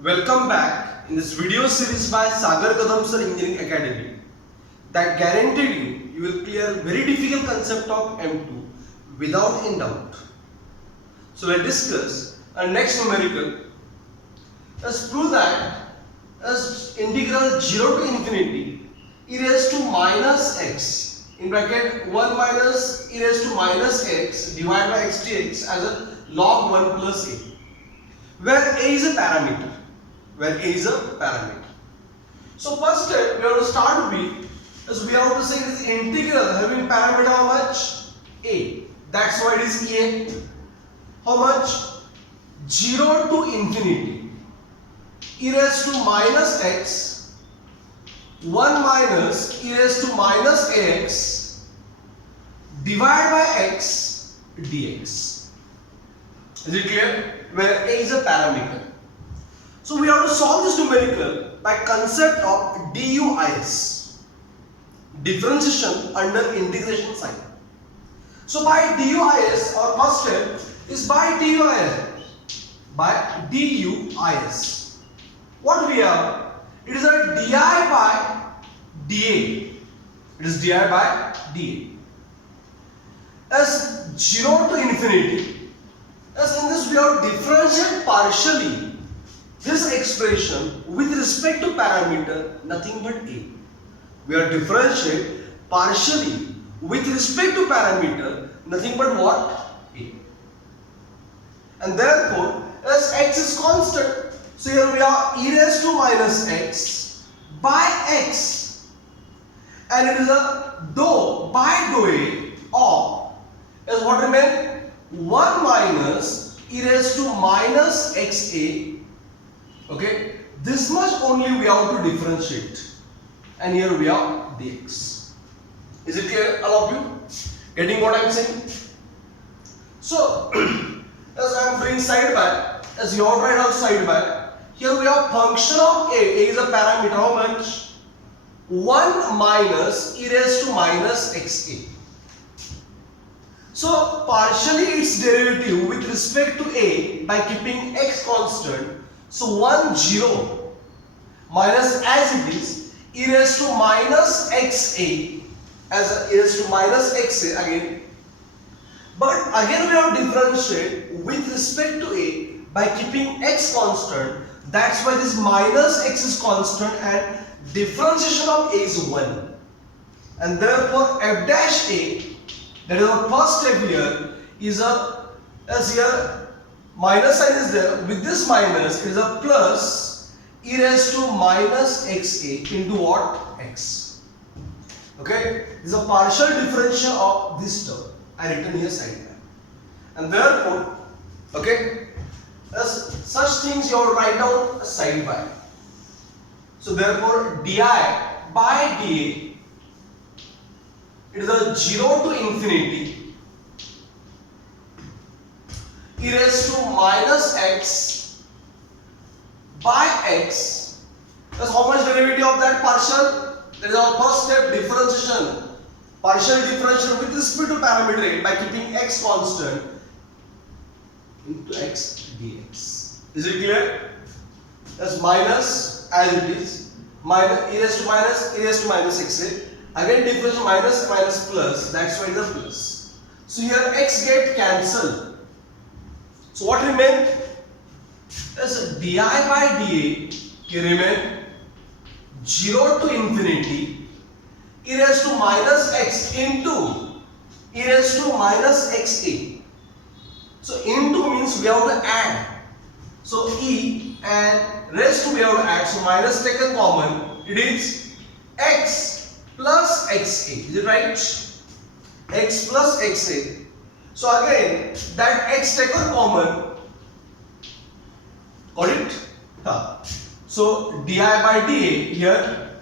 Welcome back in this video series by Sagar Kadam Sir Engineering Academy that guaranteed you will clear very difficult concept of M2 without any doubt. So let's discuss our next numerical. Let's prove that as integral 0 to infinity e raised to minus x in bracket 1 minus e raised to minus x divided by x dx as a log 1 plus a, where a is a parameter. So first step we have to start with is we have to say this integral having parameter how much? A. That's why it is a. How much? 0 to infinity e raised to minus x 1 minus e raised to minus ax divided by x dx. Is it clear? Where a is a parameter. So we have to solve this numerical by concept of DUIS, differentiation under integration sign. So by DUIS, our first step is by DUIS. What we have? It is a di by dA. It is di by dA. As 0 to infinity, as in this we have differentiate partially this expression with respect to parameter nothing but a. We are differentiate partially with respect to parameter nothing but what? A. And therefore as x is constant, so here we are e raised to minus x by x, and it is a dou by dou a of is what remain 1 minus e raised to minus xa. Okay, this much only we have to differentiate, and here we have dx. Is it clear, all of you? Getting what I am saying? So, as I am doing side by, as you are right also side by, here we have function of a. A is a parameter. How much? 1 minus e raised to minus xa. So, partially its derivative with respect to a by keeping x constant. So 1 0 minus as it is e raised to minus xa as e raised to minus xa again, but again we have to differentiate with respect to a by keeping x constant. That's why this minus x is constant and differentiation of a is 1, and therefore f dash a, that is our first step here, is a, as here minus sign is there, with this minus it is a plus e raised to minus xa into what? X. Okay, this is a partial differential of this term. I written here side by, and therefore, okay, as such things you have to write down side by. So therefore di by dA, it is a 0 to infinity e raised to minus x by x. That's how much derivative of that partial? That is our first step, differentiation. Partial differentiation with respect to parameter a by keeping x constant into x dx. Is it clear? That's minus as it is. Minus e raised to minus xa. Again differentiation minus plus. That's why it is a plus. So here x get cancelled. So what remain? As di by dA, here remain 0 to infinity e raised to minus x into e raised to minus xa. So into means we have to add. So e and raised to we have to add. So minus taken common, it is x plus xa. Is it right? X plus xa. So again, that x taken common, got it? So di by dA here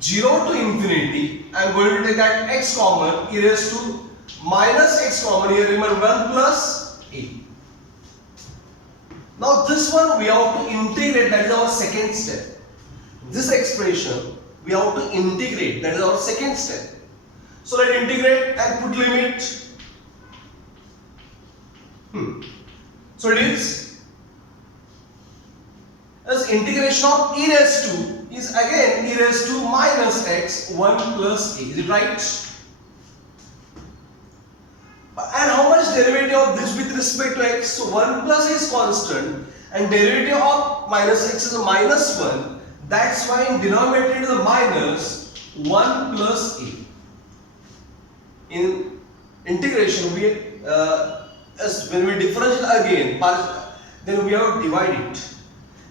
0 to infinity. I am going to take that x common, e raised to minus x common. Here remember 1 plus a. Now this one we have to integrate. That is our second step. This expression we have to integrate. That is our second step. So let's integrate and put limit. So it is integration of e raised to is again e raised to minus x 1 plus a. Is it right? And how much derivative of this with respect to x? So 1 plus a is constant and derivative of minus x is a minus 1. That's why in denominator it is a minus 1 plus a. In integration, when we differentiate again, then we have to divide it.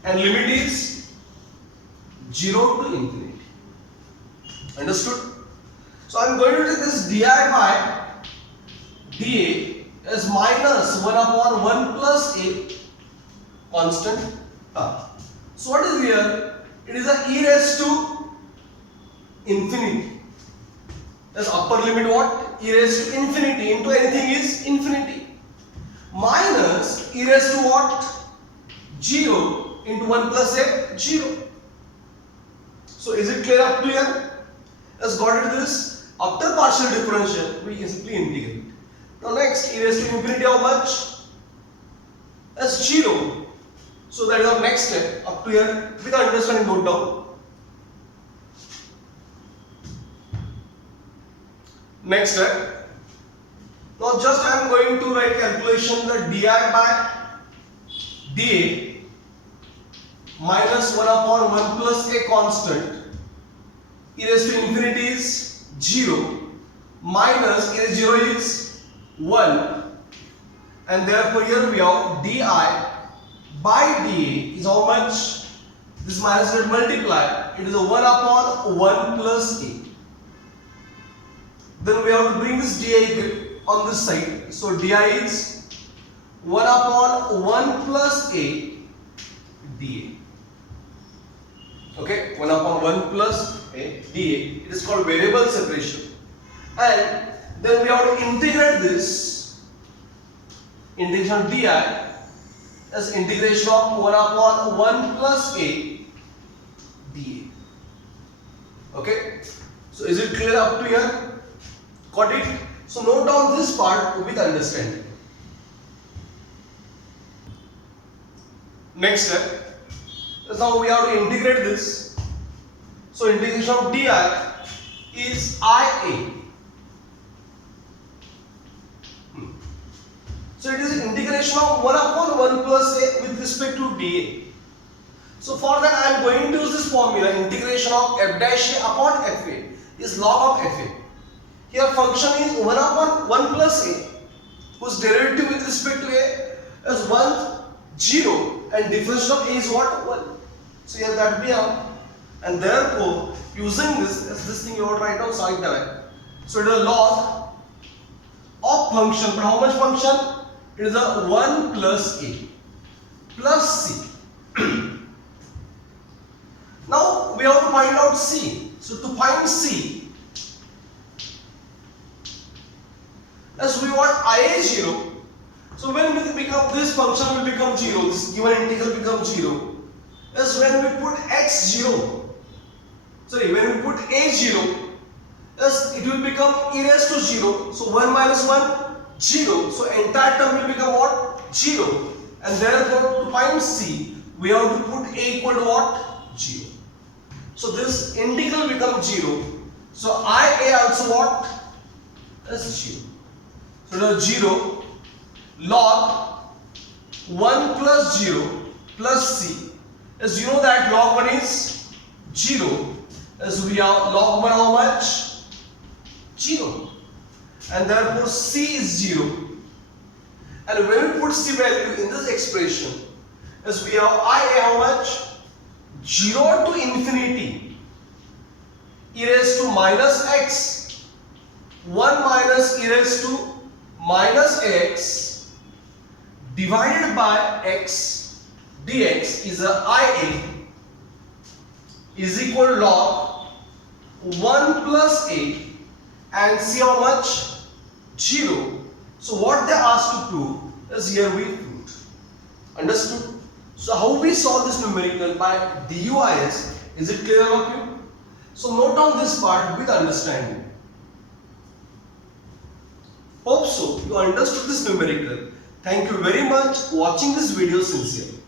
And limit is 0 to infinity. Understood? So I am going to take this di by dA as minus 1 upon 1 plus a constant. So what is here? It is a e raised to infinity. That's upper limit what? E raised to infinity into anything is infinity. Minus e raised to what? 0 into 1 plus a 0. So is it clear up to here? Let's got it this. After partial differential, we simply integrate. Now next, e raised to infinity how much? As 0. So that is our next step. Up to here, with understanding, note down. Next step. Now just I am going to write calculation that di by dA minus 1 upon 1 plus a constant e raised to infinity is 0 minus e raised to 0 is 1, and therefore here we have di by dA is how much? This minus get multiplied. It is a 1 upon 1 plus a. Then we have to bring this di on this side. So di is 1 upon 1 plus a dA. Okay, 1 upon 1 plus a dA. It is called variable separation. And then we have to integrate this. Integration of di as integration of 1 upon 1 plus a dA. Okay, so is it clear up to here? Got it? So note down this part with understanding. Next step. Now we have to integrate this. So integration of di is IA. So it is integration of 1 upon 1 plus a with respect to dA. So for that I am going to use this formula. Integration of f dash a upon fa is log of fa. Here function is 1 upon 1 plus a, whose derivative with respect to a is 1, 0, and difference of a is what? 1. So here that we have, and therefore using this thing you have to write down side away. So it is a log of function, but how much function? It is a 1 plus a plus c. Now we have to find out c. So to find c, as we want ia 0. So when we become this function will become 0. This given integral becomes 0. As when we put x 0. Sorry, when we put a 0, as it will become e raised to 0. So 1 minus 1. 0. So entire term will become what? 0. And therefore to find c, we have to put a equal to what? 0. So this integral becomes 0. So ia also what? As 0. So it is 0 log 1 plus 0 plus c. As you know that log 1 is 0. As we have log 1 how much? 0. And therefore c is 0. And when we put c value in this expression, as we have ia how much? 0 to infinity e raised to minus x 1 minus e raised to minus x divided by x dx is a ia is equal to log 1 plus a and c how much? 0. So what they asked to prove is here we proved. Understood? So how we solve this numerical by DUIS? Is it clear of you? So note down this part with understanding. Hope so you understood this numerical. Thank you very much for watching this video sincerely.